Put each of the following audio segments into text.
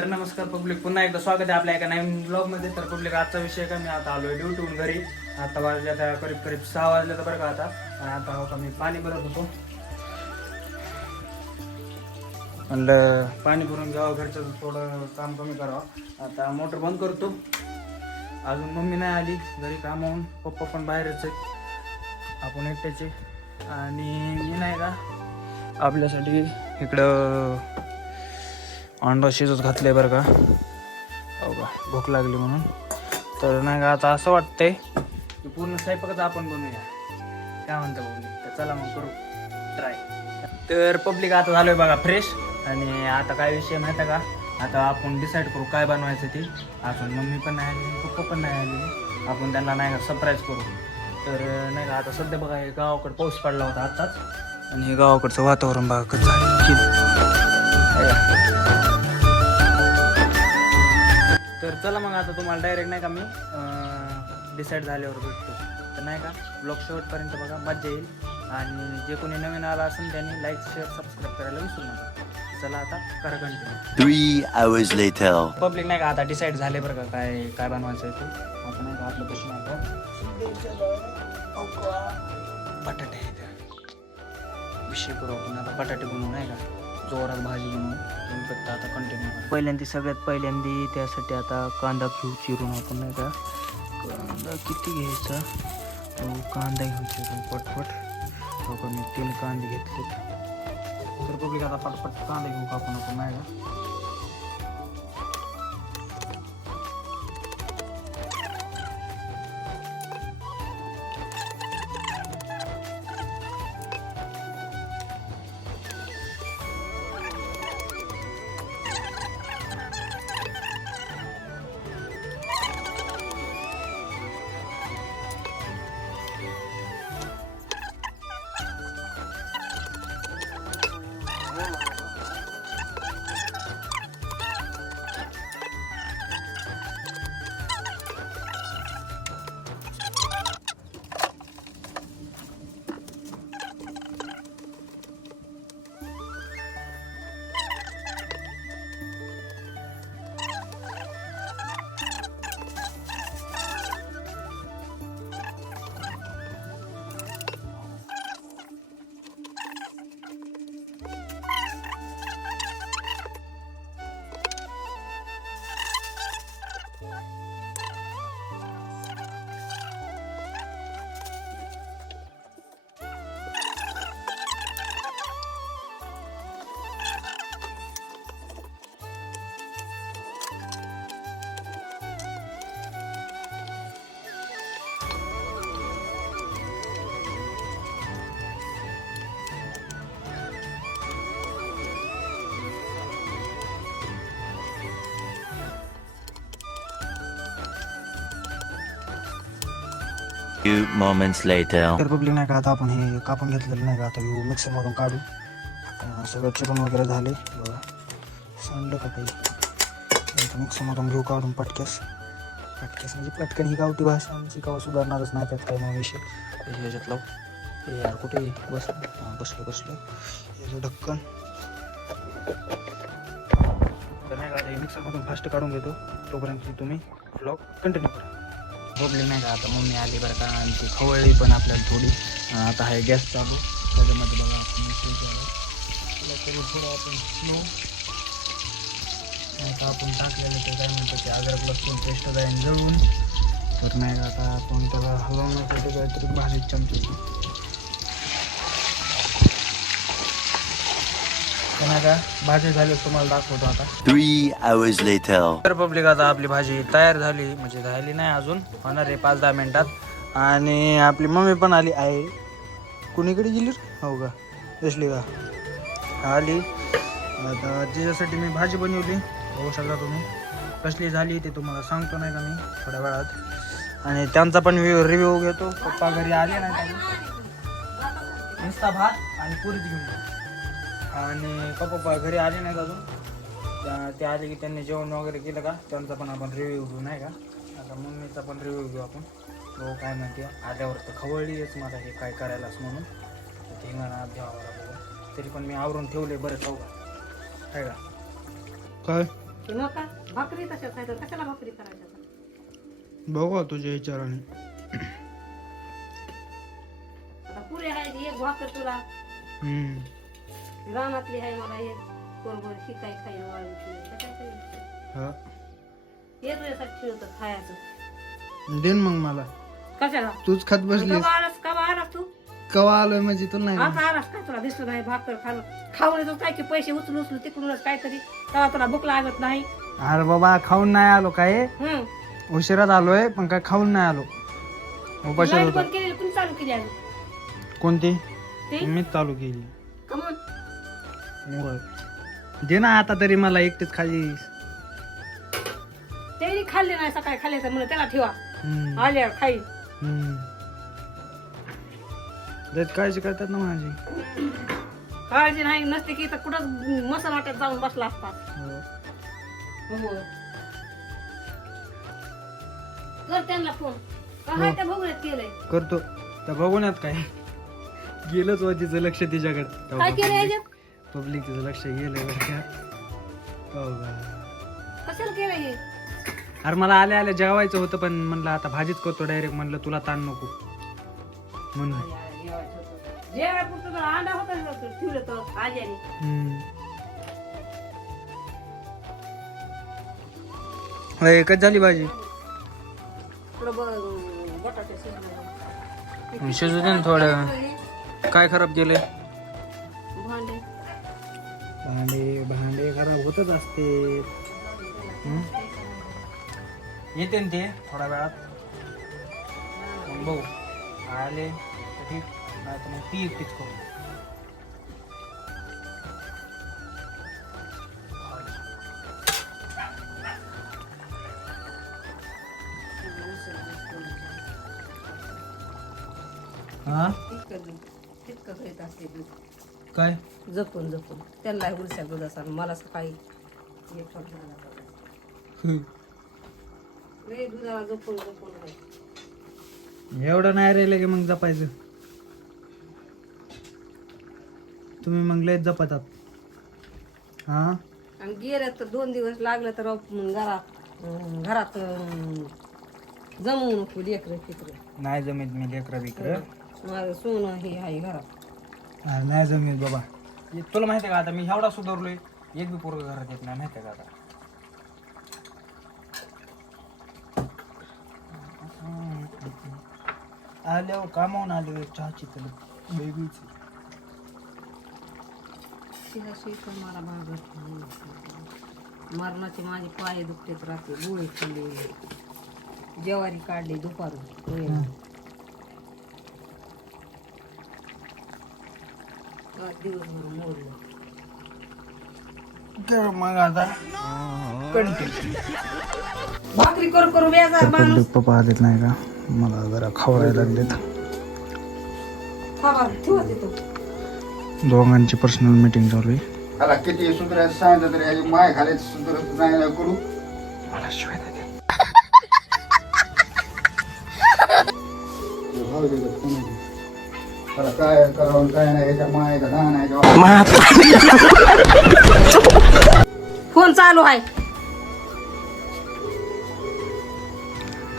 तर नमस्कार पब्लिक, पुन्हा एकदा स्वागत आहे आपल्या एका नवीन ब्लॉगमध्ये. तर पब्लिक आजचा विषय का मी आता आलोय ड्युटीहून घरी. आता वाजल्या तर करीब 6 वाजले तर बरं का. आता हो का मी पाणी भरत होतो, म्हणलं पाणी भरून घ्यावं, घरचं थोडं काम कमी करावं. आता मोटर बंद करतो. अजून मम्मी नाही आली घरी कामावून, पप्पा पण बाहेरच आहेत, आपण एकट्याचे. आणि मी नाही का आपल्यासाठी इकडं अंडा शिजत घातले बरं का. हो का, भूक लागली म्हणून. तर नाही का आता असं वाटतंय की पूर्ण स्वयंपाकच आपण बनवूया, काय म्हणता पब्लिक? तर चला मग करू ट्राय. तर पब्लिक आता झालोय बघा फ्रेश. आणि आता काय विषय माहिती आहे का, आता आपण डिसाईड करू काय बनवायचं ते. अजून मम्मी पण नाही आली, पप्पा पण नाही आले, आपण त्यांना नाही का सरप्राईज करू. तर नाही का आता सध्या बघा हे गावाकडे पाऊस पडला होता आत्ताच, आणि हे गावाकडचं वातावरण बघा कसं झालं. तर चला मग आता तुम्हाला डायरेक्ट नाही का मी डिसाईड झाल्यावर भेटतो. तर नाही का ब्लॉग शेवटपर्यंत बघा, मजा येईल. आणि जे कोणी नवीन आला असेल त्यांनी लाईक शेअर सबस्क्राईब करायला विसरू नका. चला आता करा कंटिन्यू. 3 hours later. पब्लिक नाही का आता डिसाईड झाले बरं का काय काय बनवायचं आहे ते. आता नाही का आपलं कशी नाही का बटाटे आहेत, विषय करू आपण आता. बटाटे बनवू नाही का, जोरात भाजी बनवू. तुम्ही फक्त आता कंटिन्यू. सगळ्यात पहिल्यांदा त्यासाठी आता कांदा घेऊ चिरून आपण नाही का. कांदा किती घ्यायचा? कांदा घेऊ चिरून पटपट. हो का, मी 3 कांदे घेतलेत. तर पब्लिक आता पटपट कांदे घेऊ कापून आपण नाही का. Few moments later. तर पब्लिक नाही का आता आपण हे कापून घेतलेलं नाही का, आता घेऊ मिक्सरमधून काढू. सगळं चिरून वगैरे झाले बघा, सांडलं का काही. मिक्सरमधून घेऊ काढून पटक्यास म्हणजे पटकन. ही गावठी भाषा आमची कवा सुधारणारच नाही, त्यात काही नाही विषय. ह्याच्यात लावू हे यार, कुठे बसलो याचं ढक्कन. तर नाही का हे मिक्सरमधून फास्ट काढून घेतो, तोपर्यंत तुम्ही ब्लॉग कंटिन्यू करा. पब्लिक नाही का आता मम्मी आली बरं का, आणि ती खवळली पण आपल्याला थोडी. आता आहे गॅस चालू, त्याच्यामध्ये बघा आपण तरी थोडं आपण स्लो नाही का आपण टाकलेलं ते काय म्हणतात ते अद्रक लसूण पेस्ट जाईन जळून. तर नाही का आता आपण त्याला हलवण्यासाठी काहीतरी भाजी चमची नाही का भाजी झाली तुम्हाला दाखवतो आता. 3 hours later. तर पब्लिक आता आपली भाजी तयार झाली, म्हणजे झाली नाही अजून, होणार आहे 5-10 मिनिटात. आणि आपली मम्मी पण आली आहे. कुणीकडे गेली हो का, दिसली का आली. आता तिच्यासाठी मी भाजी बनवली, बघू शकता तुम्ही कसली झाली ते तुम्हाला सांगतो नाही का मी थोड्या वेळात. आणि त्यांचा पण रिव्ह्यू घेतो. पप्पा घरी आले नाही त्याने, नुसता भात आणि पुरीच घेऊन गेले. आणि पप्पा घरी आले नाहीत अजून, ते आले की त्यांनी जेवण वगैरे केलं का त्यांचा पण आपण रिव्ह्यू घेऊ नाही का. आता मम्मीचा पण रिव्ह्यू घेऊ आपण. हो काय म्हणते आल्यावर तर खवळलीच मला हे काय करायलाच म्हणून. ते म्हणा द्यावं बघा, तरी पण मी आवरून ठेवले बरं चौका काय का. काय ते मग का भाकरी तशाच आहे तर कशाला भाकरी करायच्या आता? बघू तुझ्या विचाराने. आता पुरे आहे एक भाकर तुला हम्म. रानातली आहे मला एक बरोबर शिकाय खायला वाळून हा हे तुझ्यासाठी ठेवतं खायचं. देन मग मला. कशाला तूच खात बसलीस. कवा आलास तू कवा आलोय म्हणजे तुला नाही आता आलास काय तुला दिसलं नाही भाकर खाऊन येतो काय की पैसे उचलून उचलून तिकडूनच काहीतरी तेव्हा तुला भूक लागत नाही. अरे बाबा खाऊन नाही आलो काय, उशिरात आलोय पण काय खाऊन नाही आलो. उपाशी लाईट होतो. बंद केली कुणी चालू केली आहे कोणती? ते मीच चालू केली. कमन होय. दे ना आता तरी मला एकटीच खाली. त्यांनी खाल्ले नाही सकाळी खाल्ल्याचं म्हणून त्याला ठेवा हम्म. आल्यावर खाई. हम्म. देत काळजी करतात ना माझी. काळजी नाही नसते की तर कुठं मसाला वाट्यात जाऊन बसला असता. हो. कर त्यांना फोन काय त्या बघूयात केलंय करतो. त्या बघण्यात काय गेलंच व तिचं लक्ष काय केलं तिच्याकडे. याच्यात पब्लिक तिचं लक्ष गेलंय बरं का. हो का. कशाला केलं हे अरे मला आल्या आल्या जेवायचं होतं पण म्हणलं आता भाजीच करतो डायरेक्ट. म्हणलं तुला ताण नको म्हणून. जेवायपुरतं तर अंडा होता ठेवलं तर आज्याने. एकच झाली भाजी. थोडं बटाटे शिजले. शिजू दे ना थोडं. काय खराब केलंय? भांडे भांडे भांडे खराब होतच असते. येते ना ते थोड्या वेळात. मग बघू आले तर ठीक, नाही तर मग ती एकटीच करू. हा तितकं करीत असते दूध काय जपून जपून त्यांना उलसा दूध असा मला सकाळी एक लय दुधाला जपून जपून नाही. एवढं नाही राहिलं की मग जपायचं. तुम्ही मग लयच जपतात. हा आणि गेलं तर 2 दिवस लागलं तर घरात जमवून नको लेकरं फिकरं. नाही जमीत मी लेकरं बिकरं. माझं सोनं हे आहे घरात. अरे नाही जमीत बाबा. तुला माहिती आहे का आता मी एवढा सुधारलोय एक बी पोरग घरात येत नाही माहिती आहे का आता. आल्यावर कामावून आले चहाची तलप वेगळीच. तिला शेत मला भागत नाही. मरणाचे माझे पाय दुखतेच राहते. गोळी खाल्ली ज्वारी काढली दुपारून. दिवसभर मोडलं. मग आता भाकरी करू करू बेजार माणूस. पप्पा आलेत नाही का मला जरा खवरायला लागलेत. ठेवा तिथं. दोघांची पर्सनल मीटिंग चालू आहे. त्याला किती सुधारायचं सांगितलं तरी ह्याची माय घालायचं सुधारत नाही करू. मला शिवाय नाही. त्याला काय करावं काय नाही ह्याच्या मायचा दान आहे फोन चालू आहे.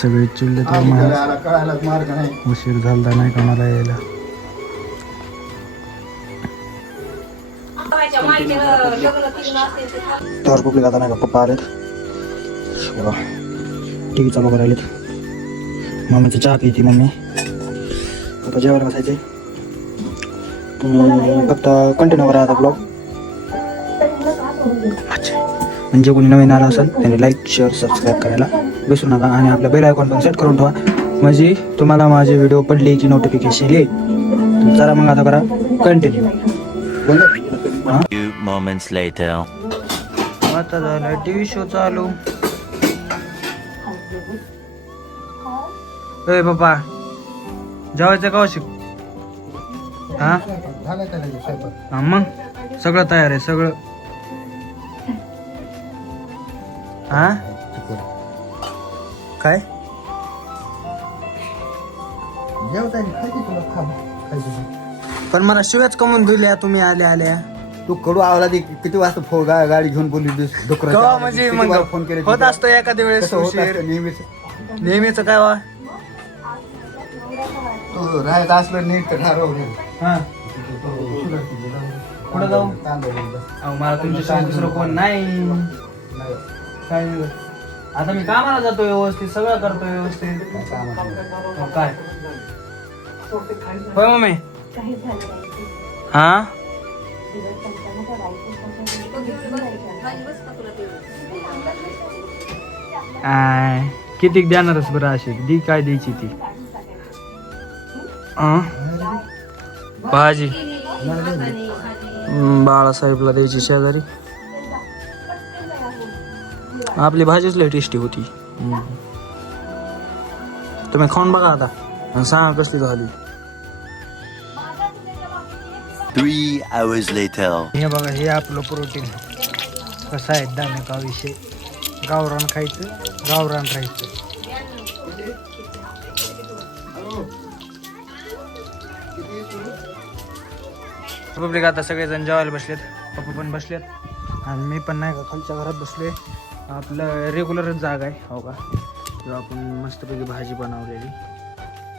सगळे चिडले तर त्याला कळायलाच मार्ग नाही. उशीर झाला नाही का मला यायला. तर पब्लिक आता नाही का पप्पा आलेत. टी व्ही चालू करायलेत. मम्मीची चहा पिती मम्मी. आता जेवायला बसायचे. तुम्ही फक्त कंटिन्यू करा आता ब्लॉग. अच्छा म्हणजे कोणी नवीन आला असेल त्यांनी लाईक शेअर सबस्क्राईब करायला विसरू नका. आणि आपलं बेल आयकॉन पण सेट करून ठेवा म्हणजे तुम्हाला माझे व्हिडिओ पडले की नोटिफिकेशन येईल. चला मग आता करा कंटिन्यू. Few moments later. आता झालं टीव्ही शो चालू. ए बाबा जेवायचं का शिक. हा झालं त्याला स्वयंपाक. हा मग सगळं तयार आहे सगळं. हा काय जेवता खायची तुला खा खायची. पण मला शिव्याच कमवून दिल्या तुम्ही आल्या आल्या. तू कडू आवाला किती वाजता गाडी घेऊन बोलली केव्हा म्हणजे मग फोन केले होत असतो एखाद्या वेळेस उशीर. नेहमीच नेहमीच काय वा तू राहत असलं नीट तर ठरवलं हा पुढे जाऊ अहो मला तुमच्या दुसरं कोण नाही काय नाही. आता मी कामाला जातो व्यवस्थित सगळं करतो व्यवस्थित हो, काय होय मम्मी हा किती देणारच बरं अशी दी काय द्यायची ती भाजी बाळासाहेबला द्यायची शेजारी आपली भाजीच लय टेस्टी होती. तुम्ही खाऊन बघा आता आणि सांगा कसली झाली. 3 hours later. हे बघा हे आपलं प्रोटीन कसं आहे दाणे का विषय गावरान खायचं गावरान राहायचं. पब्लिक आता सगळेजण जेवायला बसलेत. पप्पा पण बसलेत आणि मी पण नाही का खालच्या घरात बसलोय. आपलं रेग्युलरच जागा आहे हो का. किंवा आपण मस्तपैकी भाजी बनवलेली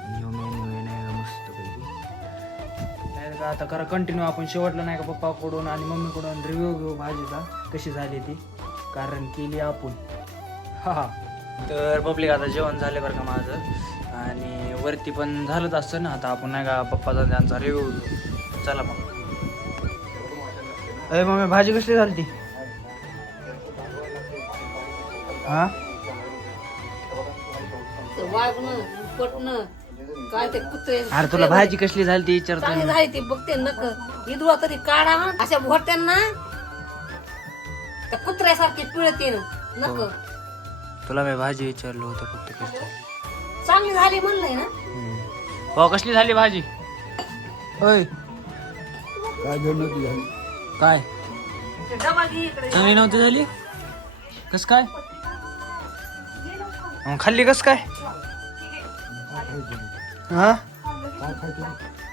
मेनू नाही का मस्तपैकी नाही का. आता खरं कंटिन्यू आपण शेवटला नाही का पप्पाकडून आणि मम्मीकडून रिव्ह्यू घेऊ भाजीचा कशी झाली ती कारण केली आपण. हा तर पब्लिक आता जेवण झाले बरं का माझं आणि वरती पण झालंच असतं ना. आता आपण नाही का पप्पाचा त्यांचा रिव्ह्यू घेऊ. चला मग. अरे मम्मी भाजी कसली झाली ती हा वागणं पटणं काय ते कुत्रे अरे तुला भाजी कसली झाली ती विचारतो. चांगली झाली ती बघते नक इदुळा तरी काढा अशा भोट्यांना त्या कुत्र्यासारखी पिळते नक. तुला मी भाजी विचारलो होतं फक्त कशी झाली. चांगली झाली म्हणलंय ना. भाऊ कसली झाली भाजी होय काय घेऊन नव्हती झाली काय ते डबा घे इकडे. चांगली नव्हती झाली कस काय मग खाल्ली कस काय हा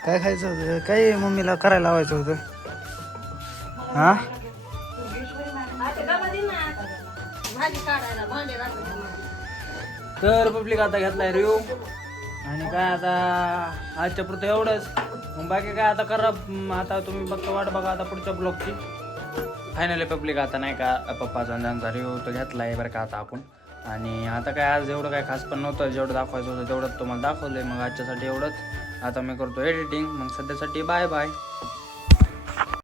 काय खायचं होतं काय मम्मीला करायला लावायचं होतं हा. आता डबा दे ना भाजी काढायला भांडे घासायला. तर पब्लिक आता घेतलाय रिव्ह्यू आणि काय आता आजच्या पुरतं एवढंच. मग बाकी काय आता करा आता तुम्ही फक्त वाट बघा आता पुढच्या ब्लॉगची. फायनली पब्लिक आता नाही का पप्पाचा त्यांचा रिव्ह्यू तो घेतला आहे बरं का आता आपण. आणि आता काय आज एवढं काय खास पण नव्हतं. जेवढं दाखवायचं होतं तेवढंच तुम्हाला दाखवलं आहे. मग आजच्यासाठी एवढंच. आता मी करतो एडिटिंग. मग सध्यासाठी बाय बाय.